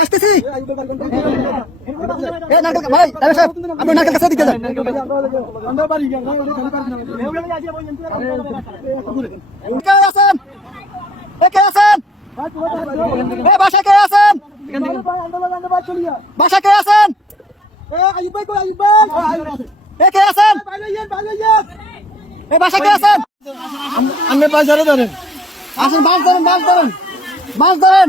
আসতেছি। ভাই সাহেব আপনি নাটক কাছে দিকে যান। কে আছেন? কে আছেন? এ বাসা কে আছেন? বাসা কে আছেন? এ কে আছেন? এ বাসা কে আছেন? আপনি ধরেন। আসেন মাছ ধরেন মাছ ধরেন। মাছ ধরেন।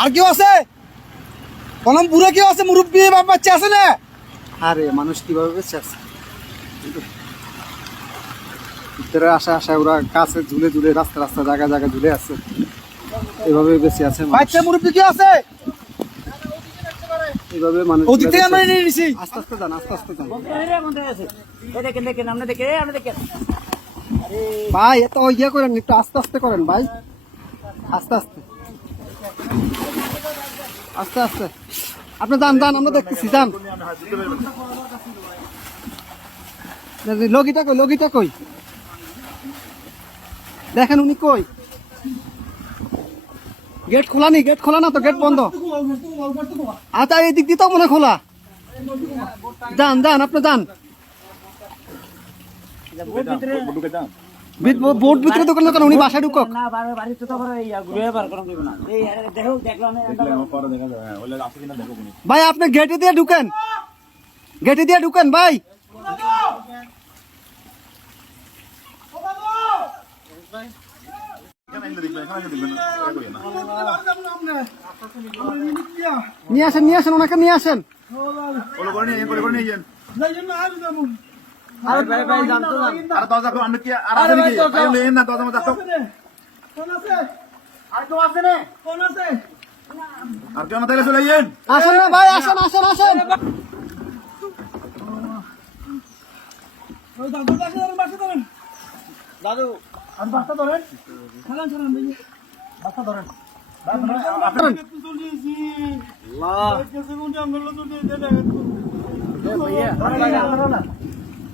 আর কেউ আছে? কলম পুরো কেউ আছে? মুরব্বী বাপ বাচ্চা আছে না? আরে মানুষ কীভাবে বেঁচে আছে? ভিতরে আসা আসা ওরা কাছে ঝুলে ঝুলে রাস্তা রাস্তা জায়গা জায়গা ঝুলে আছে। এভাবে বেঁচে আছে। বাচ্চা মুরব্বী কেউ আছে? এভাবে মানুষ ওদিক থেকে আমরা নিয়ে নিছি আস্তে আস্তে যান আস্তে আস্তে যান। দেখেন দেখেন আমরা দেখে আমরা দেখেন ভাই এত ইয়ে করেন একটু আস্তে আস্তে করেন ভাই। আস্তে আস্তে। আস্তে আস্তে। আপনি যান যান, আমরা দেখতেছি, যান। লগিটা কই লগিটা কই? দেখেন উনি কই। গেট খোলা নি? গেট খোলা না তো? গেট বন্ধ। আচ্ছা এই দিক দিয়ে তো মনে খোলা। যান দান আপনি বিট- বোর্ড ভিতরে দোকান কেন? উনি বাসায় ঢুকক। না বাড়ি বাড়িতে তো এই ঘুরে বার করা না এই দেখো দেখলাম ভাই আপনি গেটে দিয়ে ঢুকেন। গেটে দিয়ে ঢুকেন ভাই। নিয়ে আসেন নিয়ে আসেন ওনাকে নিয়ে আসেন। আর কেউ না তাহলে চলে যাইয়েন আসেন না ভাই আসেন আসেন আসেন। ওনারা সেট আইও না দাদা আইও না আগে আপনি এটা ধরেন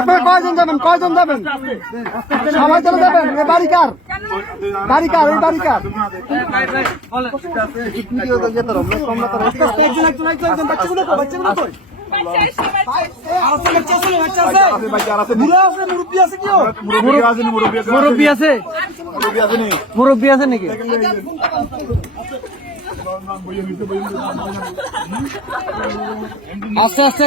আপনারা কয়জন যাবেন? কয়জন যাবেন? সবাই চলে যাবেন? বাড়ি কার? বাড়ি কার? এই বাড়ি কার? মুরব্বী আছে নাকি? আস্তে আস্তে।